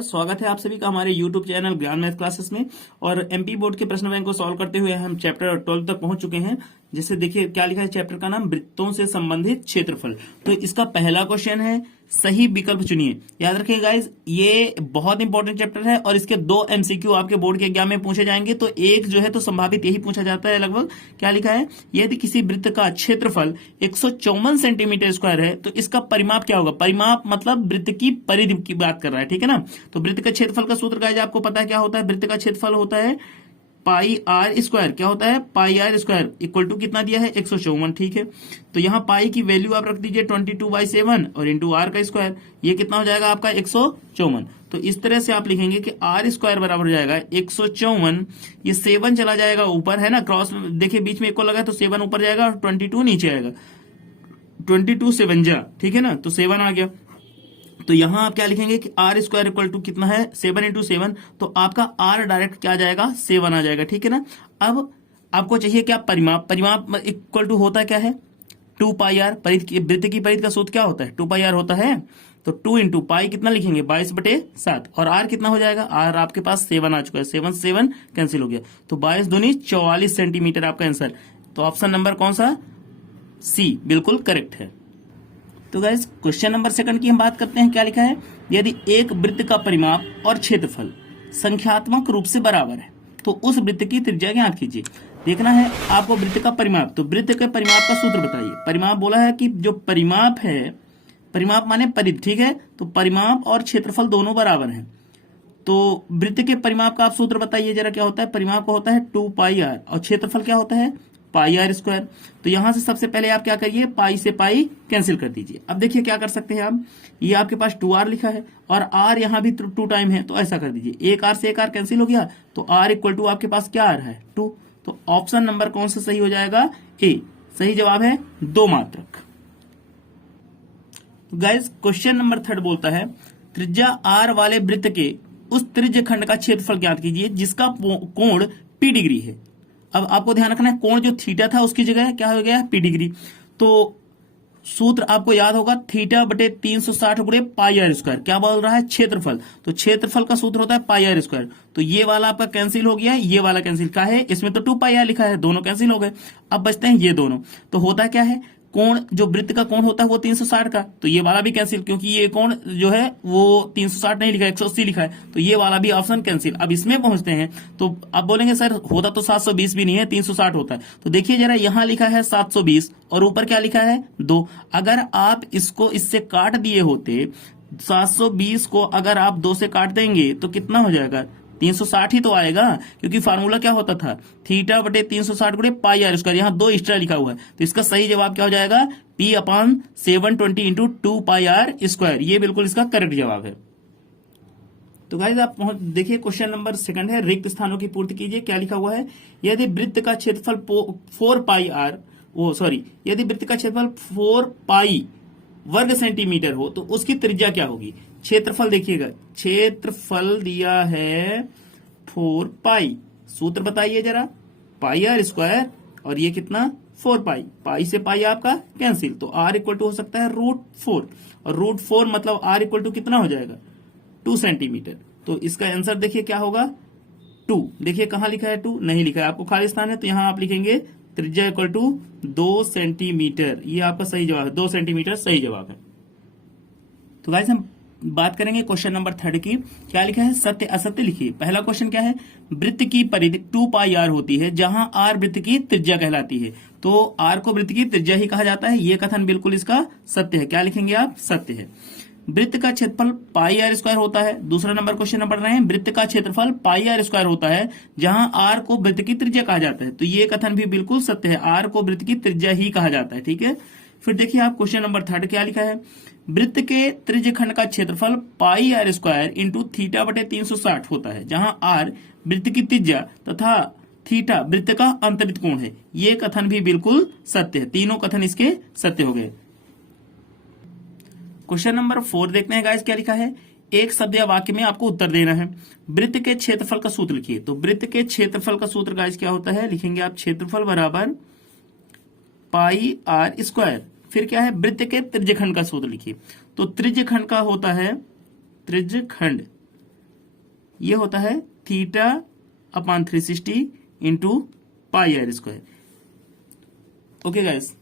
नमस्कार, स्वागत है आप सभी का हमारे YouTube चैनल ज्ञान मैथ क्लासेस में। और एमपी बोर्ड के प्रश्न बैंक को सॉल्व करते हुए हम चैप्टर 12 तक पहुंच चुके हैं। जैसे देखिए क्या लिखा है, चैप्टर का नाम वृत्तों से संबंधित क्षेत्रफल। तो इसका पहला क्वेश्चन है, सही विकल्प चुनिए। याद रखिए गाइज, ये बहुत इंपॉर्टेंट चैप्टर है और इसके 2 एमसीक्यू आपके बोर्ड के एग्जाम में पूछे जाएंगे। तो एक जो है तो संभावित यही पूछा जाता है लगभग। क्या लिखा है, यदि किसी वृत्त का क्षेत्रफल 154 सेंटीमीटर स्क्वायर है तो इसका परिमाप क्या होगा। परिमाप मतलब वृत्त की परिधि की बात कर रहा है, ठीक है ना। तो वृत्त के क्षेत्रफल का सूत्र गाइज आपको पता है क्या होता है। वृत्त का क्षेत्रफल होता है पाई आर स्क्वायर। क्या होता है, पाई आर स्क्वायर इक्वल टू कितना दिया है, 154। ठीक है, तो यहाँ पाई की वैल्यू आप रख दीजिए 22/7 और इंटू आर का स्क्वायर, ये कितना हो जाएगा आपका 154। तो इस तरह से आप लिखेंगे कि आर स्क्वायर बराबर हो जाएगा 154। ये 7 चला जाएगा ऊपर, है ना, क्रॉस देखिए बीच में एक को लगा तो 7 ऊपर जाएगा और 22 नीचे आएगा। 22 7 जा, ठीक है ना, तो 7 आ गया। तो यहां आप क्या लिखेंगे कि आर स्क्वायर इक्वल टू कितना है, 7 इंटू 7। तो आपका आर डायरेक्ट क्या आ जाएगा, 7 आ जाएगा, ठीक है ना। अब आपको चाहिए क्या, परिमाप। परिमाप इक्वल टू होता क्या है, 2 पाई आर। वृत्त की परिधि का सूत्र क्या होता है, 2 पाई आर होता है। तो 2 इंटू पाई कितना लिखेंगे, 22/7। और आर कितना हो जाएगा, आर आपके पास 7 आ चुका है, 7 7 कैंसिल हो गया। तो 22 दूनी 44 सेंटीमीटर आपका आंसर। तो ऑप्शन नंबर कौन सा, सी, बिल्कुल करेक्ट है। तो गाइस क्वेश्चन नंबर 2 की हम बात करते हैं। क्या लिखा है, यदि एक वृत्त का परिमाप और क्षेत्रफल संख्यात्मक रूप से बराबर है तो उस वृत्त की त्रिज्या ज्ञात कीजिए। देखना है आपको वृत्त का परिमाप। तो वृत्त के परिमाप का सूत्र बताइए। परिमाप बोला है कि जो परिमाप है, परिमाप माने परिधि, ठीक है। तो परिमाप और क्षेत्रफल दोनों बराबर हैं। तो वृत्त के परिमाप का आप सूत्र बताइए जरा, क्या होता है। परिमाप का होता है 2 पाई आर और क्षेत्रफल क्या होता है, पाई आर स्क्वायर। तो यहां से सबसे पहले आप क्या करिए, पाई से पाई कैंसिल कर दीजिए। अब देखिए क्या कर सकते हैं आप, ये आपके पास 2r लिखा है और r यहां भी 2 टाइम है, तो ऐसा कर दीजिए, एक r से एक r कैंसिल हो गया। तो r इक्वल टू आपके पास क्या आ रहा है, 2। तो ऑप्शन नंबर कौन सा सही हो जाएगा, ए। सही जवाब है 2 मात्रक। गाइस क्वेश्चन नंबर 3 बोलता है, त्रिज्या r वाले वृत्त के उस त्रिज्य खंड का क्षेत्रफल ज्ञात कीजिए जिसका कोण p डिग्री है। अब आपको ध्यान रखना है, कोण जो थीटा था उसकी जगह क्या हो गया, p डिग्री। तो सूत्र आपको याद होगा, थीटा बटे 360 गुणे पाई आर स्क्वायर। क्या बोल रहा है, क्षेत्रफल। तो क्षेत्रफल का सूत्र होता है पाई आर स्क्वायर। तो ये वाला आपका कैंसिल हो गया, ये वाला कैंसिल का है, इसमें तो 2 पाई आर लिखा है, दोनों कैंसिल हो गए। अब बचते हैं ये दोनों। तो होता क्या है, कोण जो वृत्त का कोण होता है वो 360 का, तो ये वाला भी कैंसिल, क्योंकि ये कोण जो है वो 360 नहीं लिखा है, 180 लिखा है, तो ये वाला भी ऑप्शन कैंसिल। अब इसमें पहुंचते हैं तो अब बोलेंगे सर होता तो 720 भी नहीं है, 360 होता है। तो देखिए जरा, यहां लिखा है 720 और ऊपर क्या लिखा है 2। अगर आप इसको इससे काट दिए होते, 720 को अगर आप 2 से काट देंगे तो कितना हो जाएगा, 360 ही तो आएगा, क्योंकि फार्मूला क्या होता था, थीटा बटे 360 गुणे पाई आर स्क्वायर। यहाँ 2 एक्स्ट्रा लिखा हुआ है, तो इसका सही जवाब क्या हो जाएगा, P/720 इंटू 2 पाई आर स्क्वायर। ये बिल्कुल इसका करेक्ट जवाब है। तो गाइस आप देखिए क्वेश्चन नंबर 2 है, रिक्त स्थानों की पूर्ति कीजिए। क्या लिखा हुआ है, यदि वृत्त का क्षेत्रफल 4 पाई आर, यदि वृत्त का क्षेत्रफल 4 पाई वर्ग सेंटीमीटर हो तो उसकी त्रिज्या क्या होगी। क्षेत्रफल देखिएगा, क्षेत्रफल दिया है 4 पाई, सूत्र बताइए जरा, पाई आर स्क्वायर और ये कितना 4 पाई, पाई से पाई आपका कैंसिल, तो r इक्वल टू हो सकता है √4 और √4 मतलब r इक्वल टू कितना हो जाएगा, 2 सेंटीमीटर। तो इसका आंसर देखिए क्या होगा, 2। देखिए कहां लिखा है, 2 नहीं लिखा है, आपको खाली स्थान है, तो यहां आप लिखेंगे त्रिज्या इक्वल टू 2 सेंटीमीटर। ये आपका सही जवाब है, 2 सेंटीमीटर सही जवाब है। तो गाइस हम बात करेंगे क्वेश्चन नंबर 3 की। क्या लिखा है, सत्य असत्य लिखिए। पहला क्वेश्चन क्या है, वृत्त की परिधि 2 पाई आर होती है जहां r वृत्त की त्रिज्या कहलाती है। तो r को वृत्त की त्रिज्या ही कहा जाता है, ये कथन बिल्कुल इसका सत्य है। क्या लिखेंगे आप, सत्य है। वृत्त का क्षेत्रफल पाई आर स्क्वायर होता है। दूसरा नंबर क्वेश्चन नंबर रहे हैं, वृत्त का क्षेत्रफल पाई आर स्क्वायर होता है जहां r को वृत्त की त्रिज्या कहा जाता है। तो ये कथन भी बिल्कुल सत्य है, r को वृत्त की त्रिज्या ही कहा जाता है, ठीक है। फिर देखिए आप क्वेश्चन नंबर 3 क्या लिखा है, वृत्त के त्रिज्य खंड का क्षेत्रफल पाई आर स्क्वायर इंटू थीटा बटे 360 होता है जहां r वृत्त की त्रिज्या तथा थीटा वृत्त का अंतरित कोण है। ये कथन भी बिल्कुल सत्य है, तीनों कथन इसके सत्य हो गए। क्वेश्चन नंबर 4 देखते हैं गाइस, क्या लिखा है, एक शब्द या वाक्य में आपको उत्तर देना है। वृत्त के क्षेत्रफल का सूत्र लिखिए। तो वृत्त के क्षेत्रफल का सूत्र गाइस क्या होता है, लिखेंगे आप क्षेत्रफल बराबर पाई आर स्क्वायर। फिर क्या है, वृत्त के त्रिज्यखंड का सूत्र लिखिए। तो त्रिज्यखंड का होता है, त्रिज्यखंड ये होता है theta upon 360 into pi r square. Okay guys,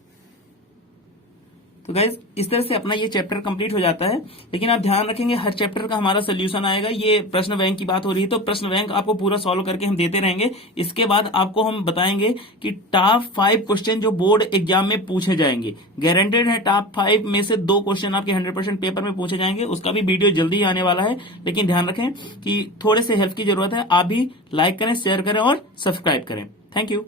तो गाइस इस तरह से अपना ये चैप्टर कंप्लीट हो जाता है। लेकिन आप ध्यान रखेंगे हर चैप्टर का हमारा सोल्यूशन आएगा। ये प्रश्न बैंक की बात हो रही है तो प्रश्न बैंक आपको पूरा सॉल्व करके हम देते रहेंगे। इसके बाद आपको हम बताएंगे कि टॉप 5 क्वेश्चन जो बोर्ड एग्जाम में पूछे जाएंगे, गारंटेड है टॉप 5 में से 2 क्वेश्चन आपके 100% पेपर में पूछे जाएंगे। उसका भी वीडियो जल्दी ही आने वाला है। लेकिन ध्यान रखें कि थोड़े से हेल्प की जरूरत है। आप भी लाइक करें, शेयर करें और सब्सक्राइब करें। Thank you.